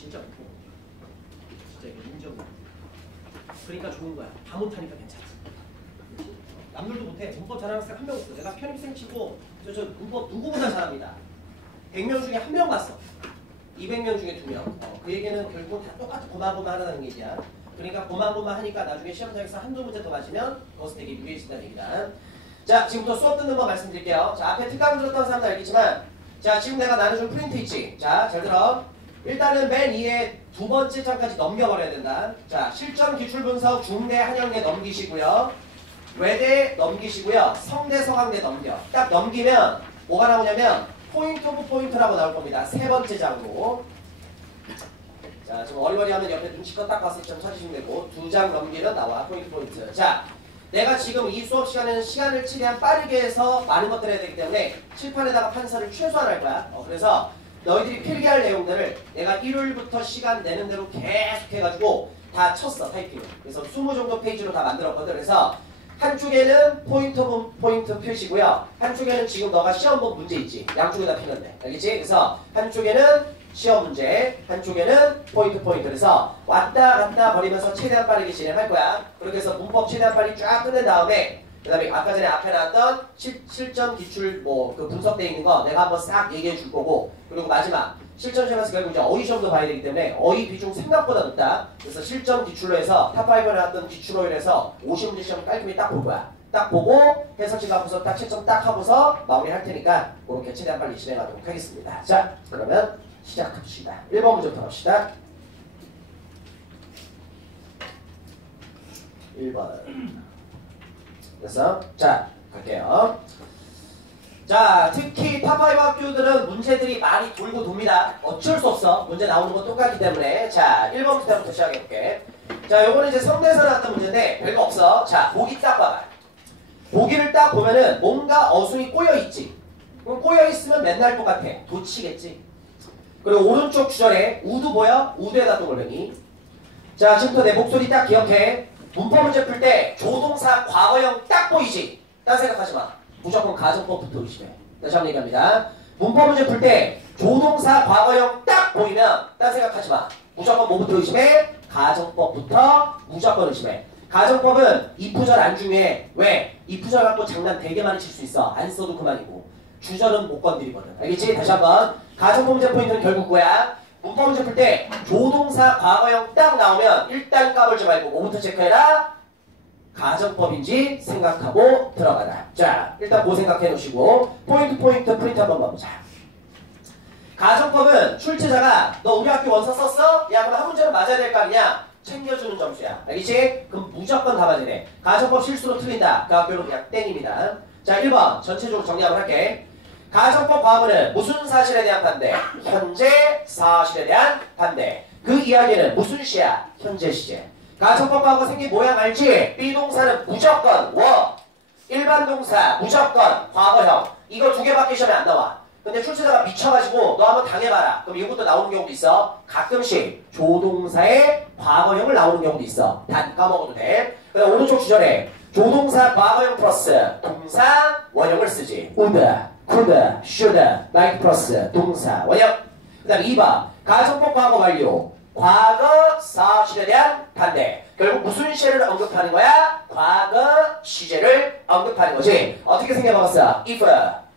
진짜 못해. 진짜 이거 인정. 그러니까 좋은 거야. 다 못하니까 괜찮지. 남들도 못해. 문법 잘하는 학생 한명 있어. 내가 편입생 치고 저, 저 문법 누구보다 잘합니다. 100명 중에 한 명 봤어. 200명 중에 2명. 어, 그 얘기는 결국 다 똑같이 고마고마 하다는 얘기야. 그러니까 고마고마 하니까 나중에 시험장에서 한두 문제 더 맞으면 그것은 되게 유리해진다는 얘기다. 자, 지금부터 수업 듣는 거 말씀드릴게요. 자, 앞에 특강 들었던 사람도 알겠지만 자, 지금 내가 나눠준 프린트 있지? 자, 잘 들어. 일단은 맨 위에 두 번째 장까지 넘겨버려야 된다. 자, 실전 기출 분석 중대 한영대 넘기시고요. 외대 넘기시고요. 성대 서강대 넘겨. 딱 넘기면 뭐가 나오냐면 포인트 오브 포인트라고 나올 겁니다. 세 번째 장으로. 자, 지금 어리버리하면 옆에 눈치껏 딱 봤을 때 찾으시면 되고 두 장 넘기면 나와 포인트 포인트. 자, 내가 지금 이 수업 시간에는 시간을 최대한 빠르게 해서 많은 것들을 해야 되기 때문에 칠판에다가 판서를 최소한 할 거야. 어, 그래서 너희들이 필기할 내용들을 내가 일요일부터 시간 내는 대로 계속 해가지고 다 쳤어 타이핑을. 그래서 20 정도 페이지로 다 만들었거든. 그래서 한쪽에는 포인트 포인트 표시고요. 한쪽에는 지금 너가 시험 본 문제 있지. 양쪽에다 피는데. 알겠지? 그래서 한쪽에는 시험 문제, 한쪽에는 포인트 포인트. 그래서 왔다 갔다 버리면서 최대한 빠르게 진행할 거야. 그렇게 해서 문법 최대한 빨리 쫙 끝낸 다음에 그 다음에 아까 전에 앞에 나왔던 실, 실전 기출 뭐 그 분석되어 있는 거 내가 한번 싹 얘기해 줄 거고 그리고 마지막 실전 시험에서 결국 이제 어휘 시험도 봐야 되기 때문에 어휘 비중 생각보다 높다. 그래서 실전 기출로 해서 탑5에 나왔던 기출로 인해서 50문제 시험 깔끔히 딱 볼 거야. 딱 보고 해석지 가고서 딱 채점 딱 하고서 마무리 할 테니까 그렇게 최대한 빨리 진행하도록 하겠습니다. 자 그러면 시작합시다. 1번 문제부터 갑시다. 1번 그래서 자 갈게요. 자 특히 탑5 학교들은 문제들이 많이 돌고 돕니다. 어쩔 수 없어. 문제 나오는 건 똑같기 때문에 자 1번부터 시작해볼게. 자 요거는 이제 성대에서 나왔던 문제인데 별거 없어. 자 보기 딱 봐봐. 보기를 딱 보면은 뭔가 어순이 꼬여있지. 그럼 꼬여있으면 맨날 똑같아. 도치겠지. 그리고 오른쪽 주절에 우도 보여? 우드에다 동글뱅이. 자 지금부터 내 목소리 딱 기억해. 문법 문제 풀 때 조동사 과거형 딱 보이지? 딴 생각하지 마. 무조건 가정법부터 의심해. 다시 한번 얘기합니다. 문법 문제 풀 때 조동사 과거형 딱 보이면 딴 생각하지 마. 무조건 뭐부터 의심해? 가정법부터 무조건 의심해. 가정법은 이프절 안 중요해. 왜? 이프절 갖고 장난 되게 많이 칠 수 있어. 안 써도 그만이고. 주절은 못 건드리거든. 알겠지? 다시 한번. 가정법 문제 포인트는 결국 뭐야? 문법 문제 풀 때 조동사 과거형 딱 나오면 일단 까불지 말고 뭐부터 체크해라? 가정법인지 생각하고 들어가라. 자, 일단 뭐 생각해 놓으시고 포인트 포인트 프린트 한번 봐보자. 가정법은 출제자가 너 우리 학교 원서 썼어? 야 그럼 한 문제는 맞아야 될 거 아니냐? 챙겨주는 점수야. 알겠지? 그럼 무조건 다 맞아야 돼. 가정법 실수로 틀린다. 그 학교는 그냥 땡입니다. 자 1번 전체적으로 정리 한번 할게. 가정법 과거는 무슨 사실에 대한 반대? 현재 사실에 대한 반대. 그 이야기는 무슨 시야? 현재 시제. 가정법 과거 생긴 모양 알지? B동사는 무조건 워. 일반 동사 무조건 과거형. 이거 두 개밖에 시험에 안 나와. 근데 출제자가 미쳐가지고 너 한번 당해봐라. 그럼 이것도 나오는 경우도 있어. 가끔씩 조동사의 과거형을 나오는 경우도 있어. 단 까먹어도 돼. 그다음 오른쪽 주절에 조동사 과거형 플러스 동사 원형을 쓰지. would, could, should, like 플러스 동사 원형. 그 다음 2번 가정법 과거 완료. 과거 사실에 대한 반대. 결국 무슨 시제를 언급하는 거야? 과거 시제를 언급하는 거지. 어떻게 생각해봤어? if,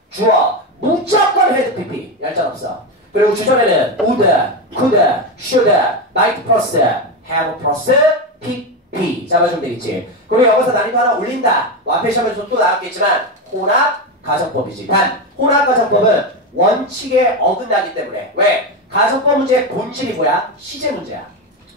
주어, 무조건 헤드 PP. 얄짤 없어. 그리고 주절에는 would, could, should, like 플러스 have 플러스 PP. 잡아주면 되겠지. 그리고 여기서 난이도 하나 올린다. 와페 시험에서 또 나왔겠지만 혼합 가정법이지. 단 혼합 가정법은 원칙에 어긋나기 때문에 왜? 가정법 문제의 본질이 뭐야? 시제 문제야.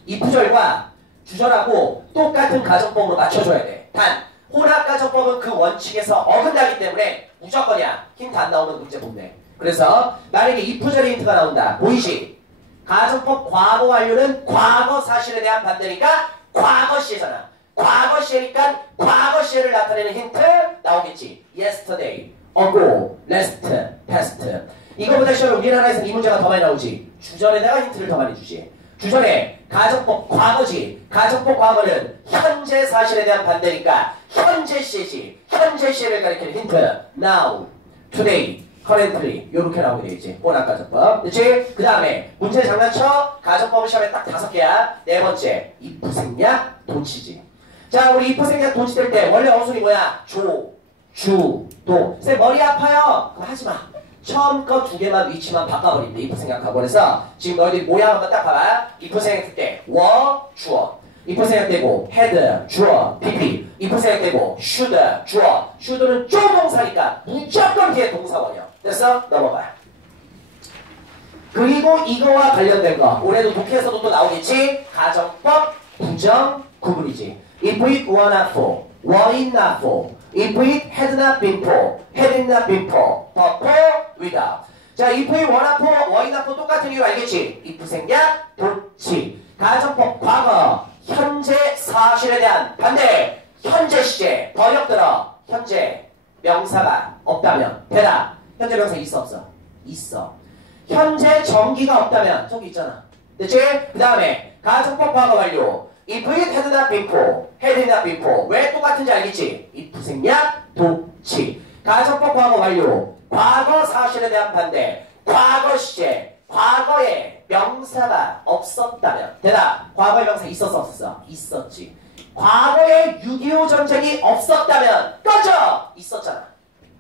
이 구절과 주절하고 똑같은 가정법으로 맞춰줘야 돼. 단 혼합 가정법은 그 원칙에서 어긋나기 때문에 무조건이야. 힌트 안 나오면 문제 못 내. 그래서 만약에 이 구절에 힌트가 나온다. 보이시? 가정법 과거 완료는 과거 사실에 대한 반대니까 과거 시제잖아. 과거 시제니까 과거 시제를 나타내는 힌트 나오겠지. yesterday, ago, last, past. 이거보다 시험에 우리나라에서는 이 문제가 더 많이 나오지. 주절에다가 힌트를 더 많이 주지. 주절에 가정법 과거지. 가정법 과거는 현재 사실에 대한 반대니까 현재 시지. 현재 시를 가리키는 힌트. now, today, currently 요렇게 나오게 되겠지. 꼬낙 가정법. 그치? 그 다음에 문제 장난쳐 가정법은 시험에 딱 다섯 개야. 네 번째 if 생략 도치지. 자 우리 if 생략 도치 될 때 원래 어순이 뭐야? 조, 주, 도. 쌤 머리 아파요. 그럼 하지 마. 처음 거 두 개만 위치만 바꿔버린대. if 생각하고 그래서 지금 너희들 모양 한번 딱 봐봐. if 생각할 때 워, 주어. if 생각되고 had, 주어, pp. if 생각되고 should, 주어. should는 조동사니까 무조건 뒤에 동사원이야. 됐어? 넘어가요. 그리고 이거와 관련된 거 올해도 독해에서도 또 나오겠지? 가정법, 부정, 구분이지. If it were not for, were it not for, if it had not been for, had it not been for, but for, without. 자, if it were not for, were it not for 똑같은 이유 알겠지? if 생략, 도치. 가정법, 과거, 현재 사실에 대한 반대, 현재 시제, 번역 들어, 현재 명사가 없다면 대답, 현재 명사 있어 없어? 있어. 현재 전기가 없다면 저기 있잖아. 됐지? 그 다음에 가정법 과거 완료. If it had not been for, had not been for. 왜 똑같은지 알겠지? if 생략, 도치. 가정법 과거 완료. 과거 사실에 대한 반대. 과거 시제. 과거에 명사가 없었다면. 대답. 과거의 명사 있었어 없었어? 있었지. 과거에 6.25 전쟁이 없었다면 꺼져! 있었잖아.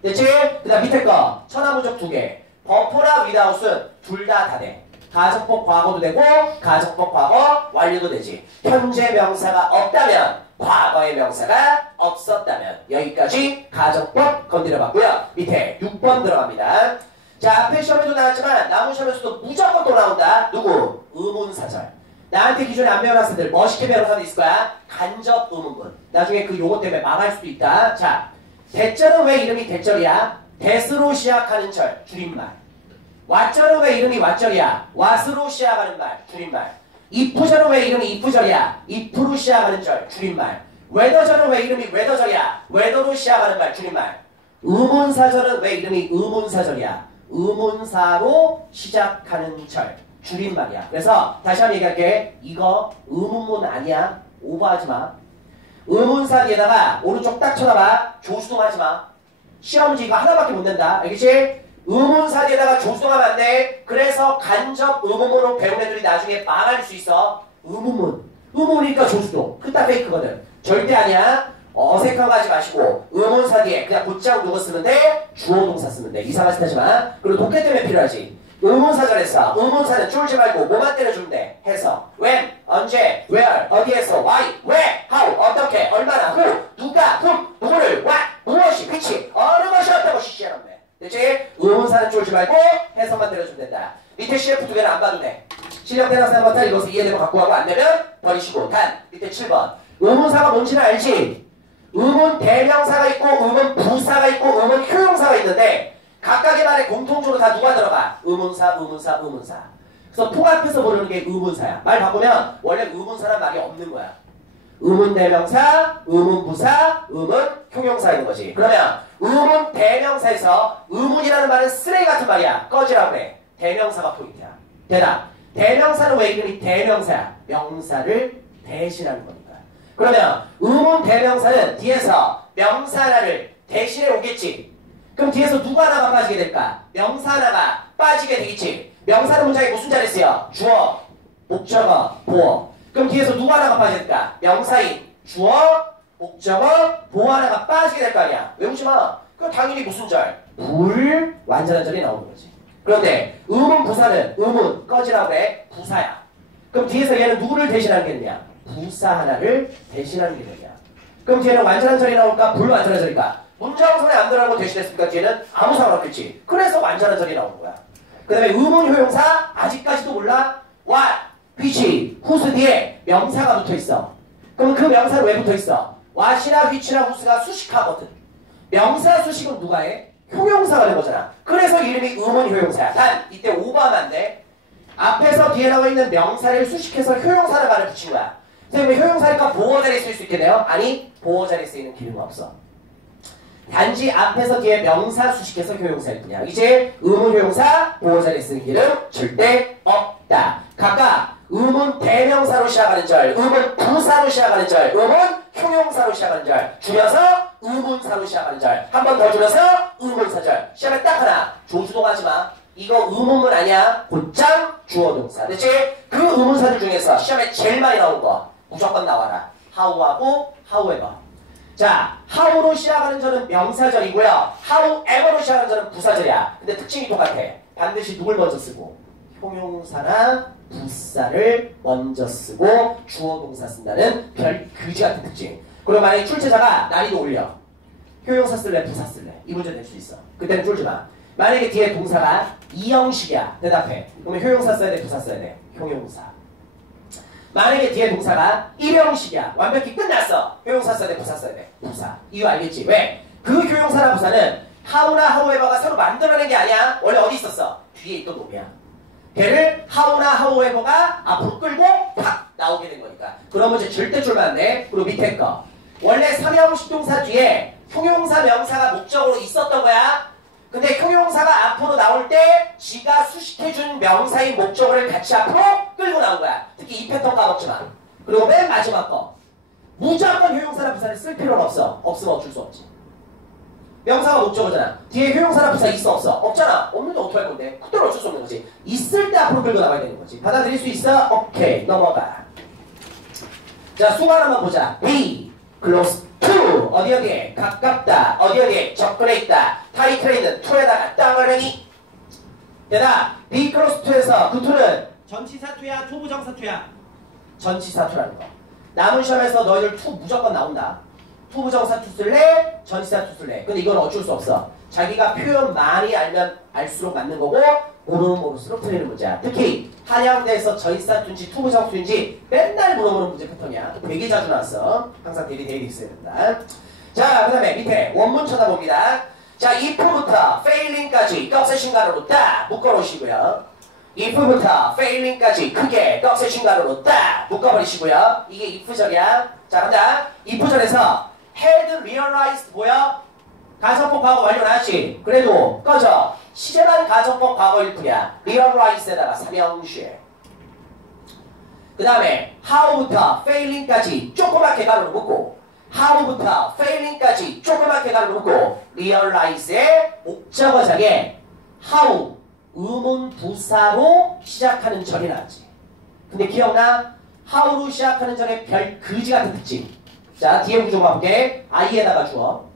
됐지? 그 다음 밑에 거 천하무적 두 개. 버퍼나 위다웃은 둘 다다 돼. 가정법 과거도 되고 가정법 과거 완료도 되지. 현재 명사가 없다면 과거의 명사가 없었다면 여기까지 가정법 건드려 봤고요. 밑에 6번 들어갑니다. 자 앞에 시험에도 나왔지만 남은 시험에서도 무조건 또 나온다. 누구? 의문사절. 나한테 기존에 안 배운 학생들 멋있게 배운 사람 있을 거야. 간접 의문문. 나중에 그 용어 때문에 망할 수도 있다. 자 대절은 왜 이름이 대절이야? 대스로 시작하는 절, 줄임말. 왜 이름이 왓절이야? 왓으로 시작하는 말, 줄임말. 왜 이름이 이프절이야? 이프로 시작하는 절, 줄임말. 웨더절은 왜 이름이 웨더절이야? 웨더로 시작하는 말, 줄임말. 의문사절은 왜 이름이 의문사절이야? 의문사로 시작하는 절, 줄임말이야. 그래서 다시 한번 얘기할게. 이거 의문문 아니야. 오버하지 마. 의문사 뒤에다가 오른쪽 딱 쳐다봐. 조수동하지 마. 시험 문제 이거 하나밖에 못 낸다. 알겠지? 의문사 뒤에다가 조수동하면 안 돼. 그래서 간접 의문문으로 배운 애들이 나중에 망할 수 있어. 의문문. 의문이니까 조수동. 그따 페이크거든. 절대 아니야. 어색한 거 하지 마시고 의문사 뒤에 그냥 곧장 누구 쓰면 돼? 주어 동사 쓰면 돼. 이상한 짓 하지 마. 그리고 독해 때문에 필요하지. 의문사절에서 의문사는 쫄지 말고 뭐만 때려주면 돼. 해서 when, 언제, where, 어디에서, why, 왜, how, 어떻게, 얼마나, who, 누가, whom, 누구를, what, 무엇이, which, 어느 것이 어떤 것이 시행하면 돼. 됐지? 의문사는 쫄지 말고 해석만 때려주면 된다. 밑에 CF 두 개는 안 봐도 돼. 다 읽어서 이해되면 갖고 가고 안 되면 버리시고 단 밑에 7번 의문사가 뭔지는 알지? 의문 대명사가 있고 의문 부사가 있고 의문 효용사가 있는데 각각의 말에 공통적으로 다 누가 들어가? 의문사, 의문사, 의문사. 그래서 통합해서 보려는 게 의문사야. 말 바꾸면 원래 의문사란 말이 없는 거야. 의문 대명사, 의문 부사, 의문 형용사인 거지. 그러면 의문 대명사에서 의문이라는 말은 쓰레기 같은 말이야. 꺼지라고 그래. 대명사가 포인트야. 대답. 대명사는 왜 이름이 대명사야? 명사를 대신하는 거니까. 그러면 의문 대명사는 뒤에서 명사 하나를 대신해 오겠지. 그럼 뒤에서 누구 하나가 빠지게 될까? 명사 하나가 빠지게 되겠지. 명사는 문장에 무슨 자리 쓰여? 주어, 목적어, 보어. 그럼 뒤에서 누구 하나가 될까? 명사인 주어, 목적어, 보어 하나가 빠지게 될 거 아니야. 외우지 마. 그럼 당연히 무슨 절? 불, 완전한 절이 나오는 거지. 그런데 의문 부사는 의문, 꺼지라고 해. 부사야. 그럼 뒤에서 얘는 누구를 대신하는 게 되냐? 부사 하나를 대신하는 게 되냐? 그럼 뒤에는 완전한 절이 나올까? 불완전한 절일까? 문장 손에 안 들어가고 대신했으니까 뒤에는 아무 상관없겠지. 그래서 완전한 절이 나오는 거야. 그 다음에 의문 효용사 아직까지도 몰라? what, which, whose 뒤에 명사가 붙어있어. 그럼 그 명사는 왜 붙어있어? what이나 which나 whose가 수식하거든. 명사 수식은 누가 해? 효용사가 된 거잖아. 그래서 이름이 의문 효용사야. 난 이때 오버하면. 앞에서 뒤에 나와 있는 명사를 수식해서 효용사를 말을 붙인 거야. 선생님 효용사니까 보호 자리에 쓸 수 있겠네요? 아니 보호 자리에 쓰이는 기능은 없어. 단지 앞에서 뒤에 명사 수식해서 효용사일 뿐이야. 이제 의문 효용사 보호 자리에 쓰는 기능 절대 없다. 각각 음은 대명사로 시작하는 절, 음은 부사로 시작하는 절, 음은 형용사로 시작하는 절, 줄여서 의문사로 시작하는 절, 한 번 더 줄여서 의문사절. 시작에 딱 하나, 조주동하지 마. 이거 의문문 아니야. 곧장 주어동사. 됐지? 그 의문사들 중에서 시험에 제일 많이 나온 거 무조건 나와라. how하고 however. 자, how로 시작하는 절은 명사절이고요. however로 시작하는 절은 부사절이야. 근데 특징이 똑같아. 반드시 누굴 먼저 쓰고 형용사나 부사를 먼저 쓰고 주어 동사 쓴다는 별 그지 같은 특징. 그리고 만약에 출제자가 난이도 올려. 효용사 쓸래 부사 쓸래 이 문제 낼 수 있어. 그때는 쫄지 마. 만약에 뒤에 동사가 이 형식이야. 대답해. 그러면 효용사 써야 돼 부사 써야 돼. 효용사. 만약에 뒤에 동사가 일형식이야. 완벽히 끝났어. 효용사 써야 돼 부사 써야 돼. 부사. 이유 알겠지? 왜? 그 효용사나 부사는 how나 however가 서로 만들어낸 게 아니야. 원래 어디 있었어? 뒤에 있던 놈이야. 걔를 how나 however가 앞으로 끌고 팍 나오게 된 거니까. 그런 문제 절대 돼. 그리고 밑에 거. 원래 삼형식 동사 뒤에 형용사 명사가 목적으로 있었던 거야. 근데 형용사가 앞으로 나올 때 지가 수식해준 명사인 목적어를 같이 앞으로 끌고 나온 거야. 특히 이 패턴 까먹지 마. 그리고 맨 마지막 거. 무조건 효용사나 부사를 쓸 필요가 없어. 없으면 어쩔 수 없지. 명사가 목적어잖아. 뒤에 효용사나 부사 있어 없어? 없잖아. 없는데 어떻게 할 건데? 그대로 어쩔 수 없는 거지. 있을 때 앞으로 끌고 나가야 되는 거지. 받아들일 수 있어? 오케이. 넘어가. 자, 수만 한번 보자. be close to 어디 어디에 가깝다. 어디 어디에 접근해 있다. 타이틀에 있는 to에다가 땅을 행이 대답. be close to에서 그 to는 전치사 투야 초부정사 투야 전치사 투라는 거. 남은 시험에서 너희들 투 무조건 나온다. 투 부정사 투 쓸래? 전치사 투 쓸래? 근데 이건 어쩔 수 없어. 자기가 표현 많이 알면 알수록 맞는 거고 모르면 모를수록 틀리는 문제야. 특히 한양대에서 전치사 투인지 투 부정 투인지 맨날 물어보는 문제 패턴이야. 되게 자주 나왔어. 항상 대리 대리 있어야 된다. 자, 그 다음에 밑에 원문 쳐다봅니다. 자, if부터 failing까지 꺽쇠 신가루로 딱 묶어놓으시고요. if부터 failing까지 크게 꺽쇠 신가루로 딱 묶어버리시고요. 이게 if절이야. 자, 간다. if절에서 had realized 뭐야? 가정법 과거 완료 나왔지? 그래도 꺼져. 시제만 가정법 과거일 뿐이야. realize에다가 삼형시. 그 다음에 how부터 failing까지 조그맣게 가루를 묶고 how부터 failing까지 조그맣게 가루를 묶고 realize의 목적어장에 how 의문 부사로 시작하는 절이 나왔지. 근데 기억나? how로 시작하는 절의 별 그지 같은 특징. 자, 뒤에 구조 봐볼게. i에다가 주어.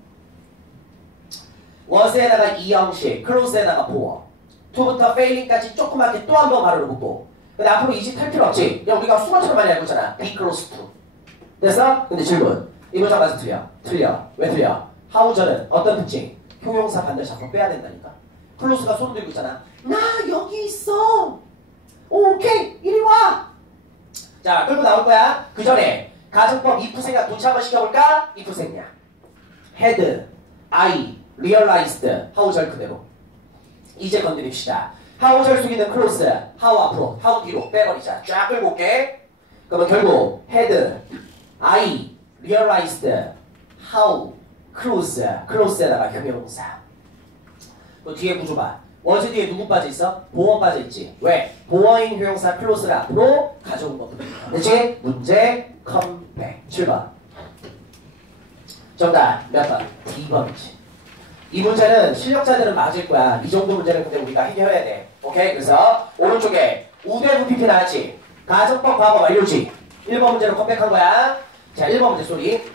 was에다가 이형식, close에다가 보어. to부터 failing까지 조그맣게 또 한 번 가로를 묶고. 근데 앞으로 이집할 필요 없지. 그냥 우리가 수많처럼 많이 알고 있잖아. be close to. 됐어? 근데 질문. 이 문장 맞아 틀려. 틀려. 왜 틀려? 하우절은 어떤 특징? 형용사 반드시 잡고 빼야 된다니까. 클로스가 손 들고 있잖아. 나 여기 있어. 오, 오케이. 이리 와. 자, 끌고 나올 거야. 그 전에 가정법 if 생각 도치 한번 시켜볼까? if 생략. had, I, realized. 하우절 그대로. 이제 건드립시다. 하우절 속에 있는 close. how 앞으로, how 뒤로 빼버리자. 쫙 끌고 올게. 그러면 결국 had, I, realized, how, close, close에다가 형용사. 또 뒤에 구조 봐. was 뒤에 누구 빠져 있어? 보어 빠져 있지. 왜? 보어인 효용사 close를 앞으로 가져온 거거든. 그렇지? 문제 컴백. 7번. 정답 몇 번? 2번이지. 이 문제는 실력자들은 맞을 거야. 이 정도 문제는 근데 우리가 해결해야 돼. 오케이? 그래서 오른쪽에 우대부 PP 나왔지? 가정법 과거 완료지? 1번 문제로 컴백한 거야. 자, 1번 문제 소리.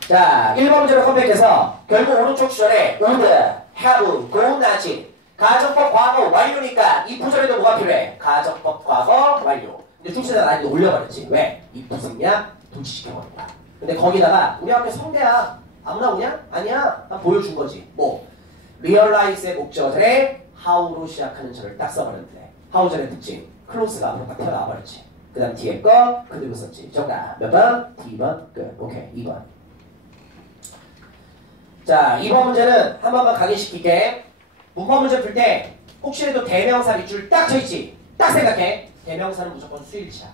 자, 1번 문제로 컴백해서 결국 오른쪽 주절에 would, have, 나지. 가정법 과거 완료니까 이 부절에도 뭐가 필요해? 가정법 과거 완료. 근데 중세대가 난이도 올려버렸지. 왜? 이 부승냐? 도치시켜버린다. 근데 거기다가 우리 학교 성대야. 아무나 오냐? 아니야. 난 보여준 거지. 뭐? realize의 목적어절에 how로 시작하는 절을 딱 써버렸는데 how절의 특징. close가 앞으로 딱 튀어나와 버렸지. 그 다음 뒤에 거 그대로 썼지. 정답. 몇 번? D번. 끝. 오케이. 2번. 자, 2번 문제는 한 번만 각인시킬게. 문법 문제 풀 때 혹시라도 대명사 밑줄 딱 쳐있지? 딱 생각해. 대명사는 무조건 수일치야.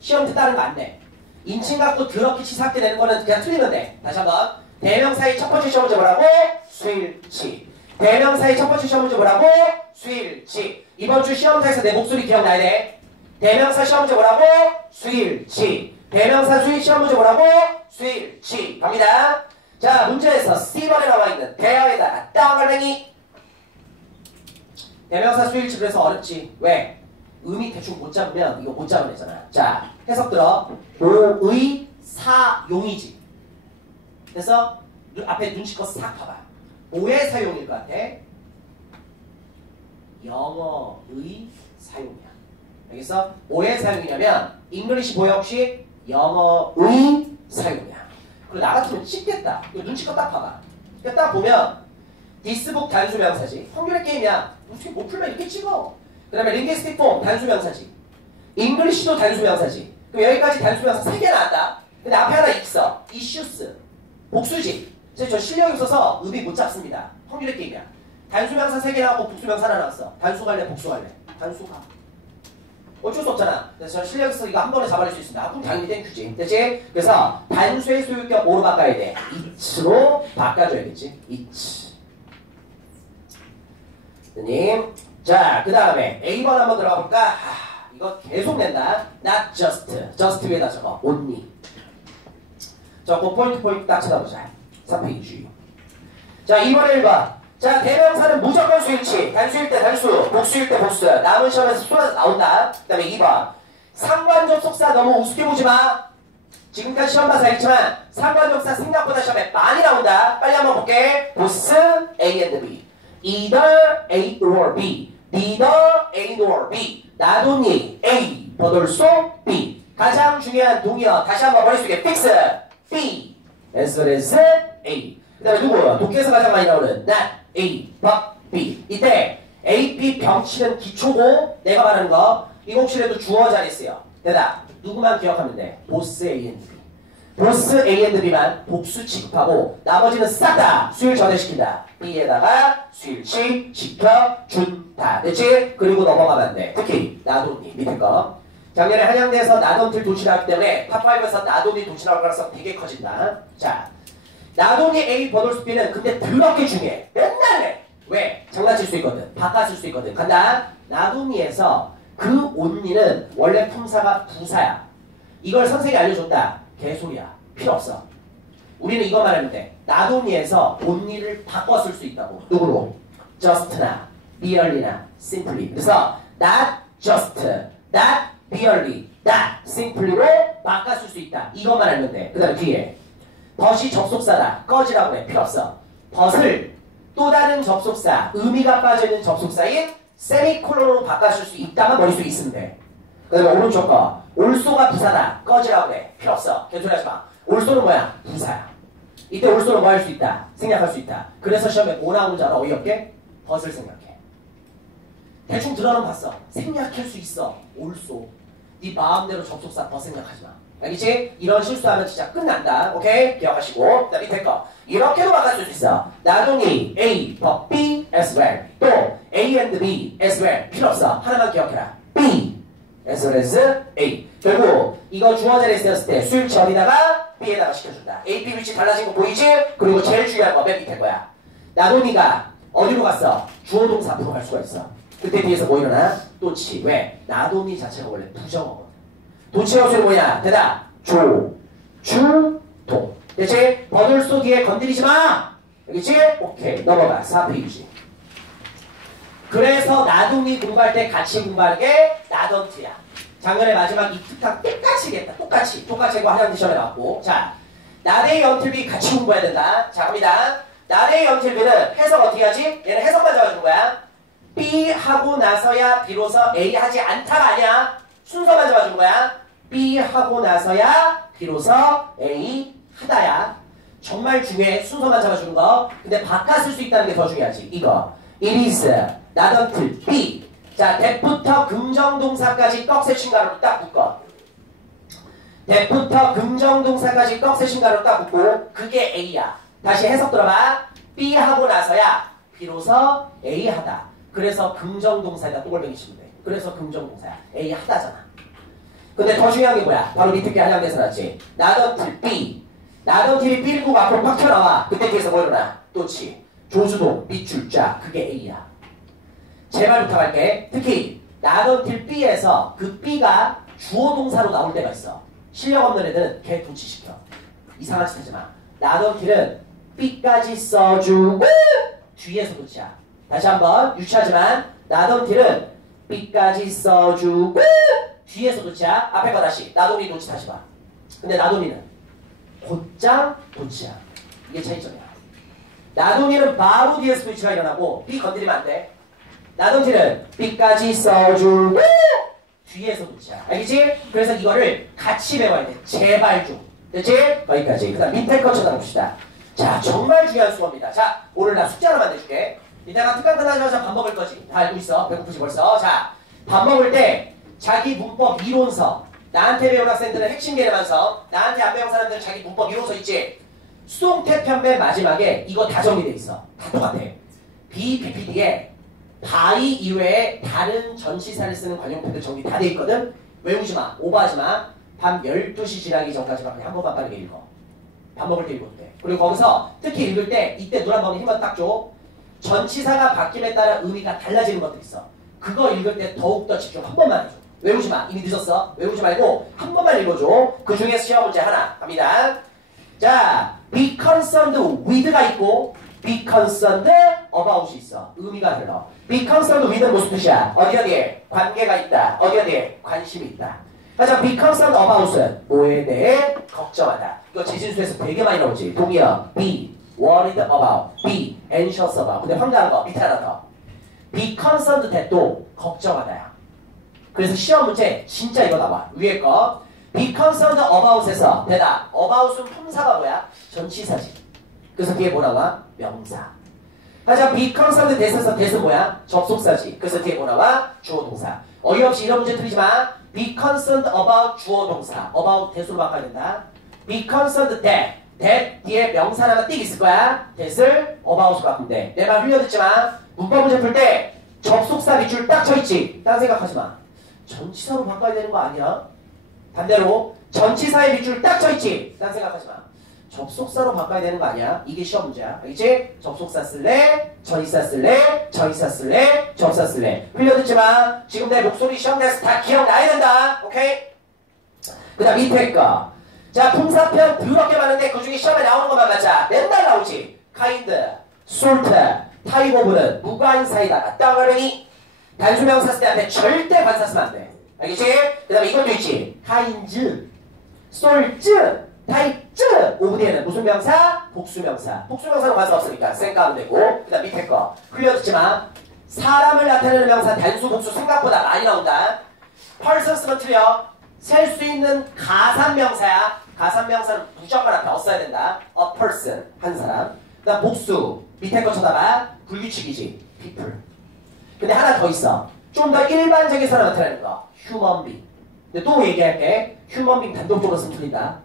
시험 때 따른 거 안 돼. 인칭 갖고 더럽게 치사하게 되는 거는 그냥 틀리면 돼. 다시 한번. 대명사의 첫 번째 시험 문제 뭐라고? 수일치. 대명사의 첫 번째 시험 문제 뭐라고? 수일치. 이번 주 시험사에서 내 목소리 기억나야 돼. 대명사 시험 문제 뭐라고? 수일치. 대명사 수일 시험 문제 뭐라고? 수일치. 갑니다. 자, 문제에서 C번에 나와 있는 대어에다가 땅갈랭이. 대명사 수일치 그래서 어렵지. 왜? 의미 대충 못 잡으면 이거 못 잡아내잖아. 자, 해석 들어. 오의 사용이지. 그래서 눈- 앞에 눈치껏 싹 봐봐. 오의 사용일 것 같아. 영어의 사용이야. 알겠어? 오의 사용이냐면 잉글리시 보역식 영어의 사용이야. 그리고 나 같으면 찍겠다. 눈치껏 딱 봐봐. 딱 보면 디스북 단수 명사지. 확률의 게임이야. 어떻게 못 풀면 이렇게 찍어. 그 다음에 링기스틱 폼 단수명사지. 잉글리시도 단수명사지. 그럼 여기까지 단수명사 3개 나왔다. 근데 앞에 하나 있어. 이슈스. 복수지. 그래서 저 실력이 없어서 의미 못 잡습니다. 확률의 게임이야. 단수명사 3개 나왔고 복수명사 하나 나왔어. 단수 갈래, 복수 갈래. 단수가. 어쩔 수 없잖아. 그래서 저 실력이 없어서 이거 한 번에 잡아낼 수 있습니다. 아, 그럼 당연히 땡큐지. 됐지? 그래서 단수의 소유격 뭐로 바꿔야 돼? it로 바꿔줘야겠지. it. 님. 자, 그 다음에 A번 한번 들어가 볼까? 하, 이거 계속 낸다. Not just. just 위에다 적어. only. 적고 포인트 포인트 딱 쳐다보자. 3페이지. 자, 2번 1번. 자, 대명사는 무조건 수일치. 단수일 때 단수, 복수일 때 복수. 남은 시험에서 쏟아서 나온다. 그 다음에 2번. 상관접속사 너무 우습게 보지 마. 지금까지 시험 봐서 알겠지만 상관접속사 생각보다 시험에 많이 나온다. 빨리 한번 볼게. 보스 A and B. Either A or B. Neither A nor B. 나돈이 A. 버돌소 B. 가장 중요한 동의어 다시 한번 머릿속에 fix. B. as well as A. 그 다음에 누구? 독해에서 가장 많이 나오는 not A, but B. 이때 A, B 병치는 기초고 내가 말하는 거 이거 혹시라도 주어 자리 쓰여. 대답. 누구만 기억하면 돼. 보스 A and B. 보스 A and B만 복수 취급하고 나머지는 싹 다 수일 전해시킨다. B에다가 수일치 지켜준다. 됐지? 그리고 넘어가면 안 돼. 특히 나돈이 밑에 거. 작년에 한양대에서 도치 나왔기 때문에 탑5에서 나돈이 나올 가능성 되게 커진다. 자, 나돈이 A 버돌스 B는 근데 더럽게 중요해. 맨날 해. 왜? 장난칠 수 있거든. 바꿔쓸 수 있거든. 간다. 나돈이에서 그 온니는 원래 품사가 부사야. 이걸 선생이 알려줬다. 개소리야. 필요 없어. 우리는 이것만 하면 돼. 나돈이에서 온니를 바꿔 쓸 수 있다고. 누구로? just나, merely나, simply. 그래서 not just, not merely, not simply로 쓸수 있다. 이것만 알면 돼. 그 다음에 뒤에 덫이 접속사다. 꺼지라고 해. 필요 없어. 덫을 또 다른 접속사, 의미가 빠져있는 접속사인 세미콜론으로 바꿔줄 수 있다만 머릿속에 있으면 돼. 그 다음에 오른쪽 거. 올소가 부사다. 꺼지라고 해. 필요 없어. 개소리 하지 마. 올소는 뭐야? 부사야. 이때 올소는 뭐 할 수 있다? 생략할 수 있다. 그래서 시험에 뭐 나오는 줄 알아? 어이없게? 덫을 생략해. 대충 들어는 봤어. 생략할 수 있어. 올소. 네 마음대로 접속사 더 생략하지 마. 알겠지? 이런 실수하면 진짜 끝난다. 오케이? 기억하시고. 자, 밑에 거. 이렇게도 바꿔줄 수 있어. 나동이 A, but B as well. 또 A and B as well. 필요 없어. 하나만 기억해라. B as A. 결국 이거 주어 자리에 쓰였을 때 수일치 어디다가 B에다가 시켜준다. A, B 위치 달라진 거 보이지? 그리고 제일 중요한 거맨 밑에 거야. 나돈이가 어디로 갔어? 주어 동사 앞으로 갈 수가 있어. 그때 뒤에서 뭐 일어나? 또치. 왜? 나돈이 자체가 원래 부정어거든. 도치 형수는 뭐냐? 대답. 조, 주, 동. 됐지? 버들소 뒤에 건드리지 마! 알겠지? 오케이. 넘어가. 4페이지. 그래서 나둠이 공부할 때 같이 공부하는 게 나던트야. 작년에 마지막 이 특강 똑같이 겠다. 똑같이. 똑같이 하고 한양대 시험에 나왔고. 자, 나대 연틀비 같이 공부해야 된다. 자, 갑니다. 나대 연틀비는 해석 어떻게 하지? 얘는 해석만 잡아주는 거야. B 하고 나서야 비로소 A 하지 않다가 아니야. 순서만 잡아준 거야. B 하고 나서야 비로소 A 하다야. 정말 중요해. 순서만 잡아주는 거. 근데 바꿔 쓸 수 있다는 게 더 중요하지. 이거. It is not until B. 자, 대부터 긍정동사까지 떡새친 가로로 딱 묶어. 대부터 긍정동사까지 떡새친 가로로 딱 묶고 그게 A야. 다시 해석 들어봐. B 하고 나서야 비로소 A 하다. 그래서 긍정동사에다 또골뱅이 치면 돼. 그래서 긍정동사야. A 하다잖아. 근데 더 중요한 게 뭐야? 바로 밑에 게 한양대에서 나왔지. 나던틀 B. 나던틀이 B를 보고 앞으로 팍 튀어나와. 그때 뒤에서 뭐 일어나? 또치. 조수동, 밑줄자. 그게 A야. 제발 부탁할게. 특히 나던틸 B에서 그 B가 주어 동사로 나올 때가 있어. 실력 없는 애들은 걔 도치시켜. 이상한 짓 하지 마. 나던틸은 B까지 써주고 뒤에서 도치야. 다시 한번 유치하지만 나던틸은 B까지 써주고 뒤에서 도치야. 앞에 거 다시. 나돈이 도치 다시 봐. 근데 나돈이는 곧장 도치야. 이게 차이점이야. 나돈이는 바로 뒤에서 도치가 일어나고 B 건드리면 안 돼. 나돈티는 B까지 써주고 뒤에서 도치야. 알겠지? 그래서 이거를 같이 배워야 돼. 제발 좀. 됐지? 거기까지. 그 다음 밑에 거 쳐다봅시다. 자, 정말 중요한 수업입니다. 자, 오늘 나 숙제 하나만 내줄게. 이따가 특강 끝나자마자 밥 먹을 거지. 다 알고 있어. 배고프지 벌써. 자, 밥 먹을 때 자기 문법 이론서 나한테 배운 학생들은 핵심 개념한서 나한테 안 배운 사람들은 자기 문법 이론서 있지. 맨 마지막에 이거 다 정리돼 있어. 다 똑같아. BPPD에 바이 이외에 다른 전시사를 쓰는 관용표들 정리 다 돼 있거든. 외우지 마. 오버하지 마. 밤 12시 지나기 전까지만 그냥 한 번만 빠르게 읽어. 밥 먹을 때 읽어도 돼. 그리고 거기서 특히 읽을 때 이때 노란 번호 힘만 딱 줘. 전치사가 바뀜에 따라 의미가 달라지는 것들 있어. 그거 읽을 때 더욱더 집중 한 번만 해줘. 외우지 마. 이미 늦었어. 외우지 말고 한 번만 읽어줘. 그 중에 시험 문제 하나 갑니다. 자, be concerned with가 있고 be concerned about이 있어. 의미가 달라. be concerned with는 무슨 뜻이야? 어디 어디에 관계가 있다. 어디 어디에 관심이 있다. 하자 be concerned about은 뭐에 대해 걱정하다. 이거 재진수에서 되게 많이 나오지. 동의어 be worried about, be anxious about. 근데 황당한 거 밑에 하나 더. be concerned that도 걱정하다야. 그래서 시험 문제 진짜 이거 나와. 위에 거. Be concerned about에서 대답. about은 품사가 뭐야? 전치사지. 그래서 뒤에 뭐 나와? 명사. 하자 be concerned that에서 that은 뭐야? 접속사지. 그래서 뒤에 뭐 나와? 주어 동사. 어이없이 이런 문제 틀리지 마. be concerned about 주어 동사. about that으로 바꿔야 된다. be concerned that. that 뒤에 명사 하나가 띡 있을 거야. that을 about으로 바꾸면 돼. 내 말 흘려듣지 마. 문법 문제 풀 때 접속사 밑줄 딱 쳐있지. 딴 생각하지 마. 전치사로 바꿔야 되는 거 아니야? 반대로 전치사의 밑줄 딱 쳐있지. 딴 생각하지 마. 접속사로 바꿔야 되는 거 아니야? 이게 시험 문제야. 알겠지? 접속사 쓸래? 전치사 쓸래? 전치사 쓸래? 접사 쓸래? 흘려듣지 마. 지금 내 목소리 시험 내서 다 기억나야 된다. 오케이? 그 다음 밑에 거. 자, 품사편 더럽게 많은데 그 중에 시험에 나오는 것만 맞자. 맨날 나오지. salt, 타입 오브는 무관사이다가 떠가르니 단수명사 쓸때 앞에 절대 관사 쓰면 안 돼. 알겠지? 그 다음에 이것도 있지. 카인즈, 솔즈, 타입즈. 오브 뒤에는 무슨 명사? 복수명사. 복수명사는 관사 없으니까 쌩까면 되고. 그 다음 밑에 거. 흘려듣지만 사람을 나타내는 명사 단수 복수 생각보다 많이 나온다. 쓰면 틀려. 셀 수 있는 가산명사야. 가산명사는 무조건 앞에 없어야 된다. a person, 한 사람. 그 다음 복수. 밑에 거 쳐다봐. 불규칙이지. people. 근데 하나 더 있어. 좀 더 일반적인 사람 나타내는 거. Being. 근데 또 얘기할게. being 단독적으로 쓰면 틀린다.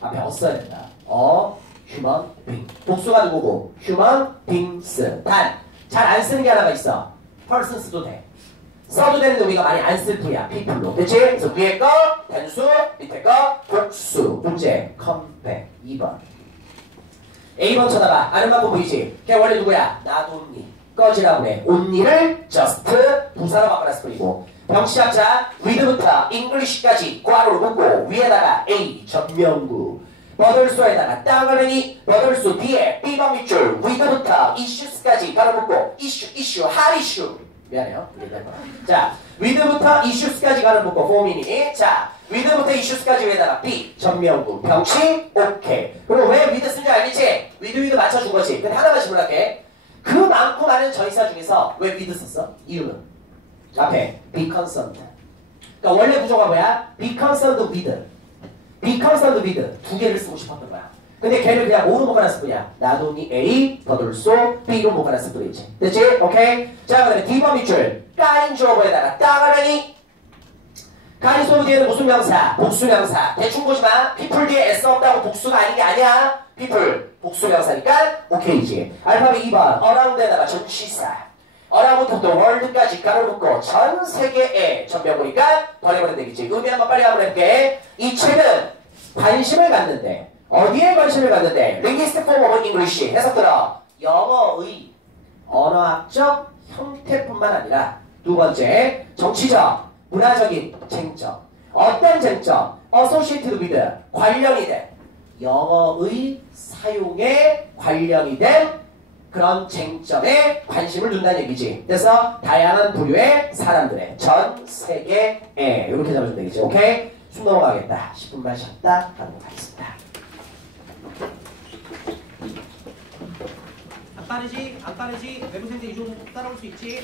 앞에 없어야 된다. 어, being. 복수가 누구고? beings. 단, 잘 안 쓰는 게 하나가 있어. person 써도 돼. 써도 되는데 우리가 많이 안 쓸 뿐이야. people로. 그치? 그래서 위에 거, 단수, 밑에 거, 복수. 문제, 컴백. 2번. A번 쳐다봐. 아는 방법 보이지? 걔 원래 누구야? 나돈니. 꺼지라고 해. 온니를 just 부사로 바꿔놨을 뿐이고. 병시학자 with부터 English까지 괄호로 묶고 위에다가 A 전명구. 버들소에다가 땅을매니 버들소 뒤에 B번 밑줄 with부터 issues까지 가로 묶고 issue, issue, hot issue. 미안해요. 자, with부터 issues까지 가로 묶고 form이니 자, with부터 issues까지 위에다가 B 전명구 병시 오케이. 그리고 왜 with 쓴지 알겠지? with with 맞춰준 거지. 근데 하나만 질문할게. 그 많고 많은 전시사 중에서 왜 with 썼어? 이유는? 앞에 be concerned. 그러니까 원래 구조가 뭐야? be concerned with. be concerned with 두 개를 쓰고 싶었던 거야. 근데 걔를 그냥 뭐로 묶어놨을 뿐이야. 나돈이 A, 버들소, B로 묶어놨을 뿐이지. 됐지? 오케이? 자, 그 다음에 D번 밑줄. 까인 주어버에다가 따가라니 가리소브 뒤에는 무슨 명사? 복수 명사. 대충 보지 마. people 뒤에 S 없다고 복수가 아닌 게 아니야. people. 복수 명사니까 오케이지. 알파벳 2번. around에다가 전치사. Around부터 world까지 가로놓고 전 세계에 전명보니까 번해버리면 되겠지. 의미 한번 빨리 한번 해볼게. 이 책은 관심을 갖는데 어디에 관심을 갖는데 linguistic form of English 해석 들어. 영어의 언어학적 형태뿐만 아니라 두 번째, 정치적, 문화적인 쟁점. 어떤 쟁점? associated with, 관련이 된, 영어의 사용에 관련이 된 그런 쟁점에 관심을 둔다는 얘기지. 그래서 다양한 부류의 사람들의 전 세계에 이렇게 잡아주면 되겠지. 오케이? 숨 넘어가겠다. 10분만 쉬었다 가도록 하겠습니다. 안 빠르지? 안 빠르지? 외부생들 이 정도 따라올 수 있지?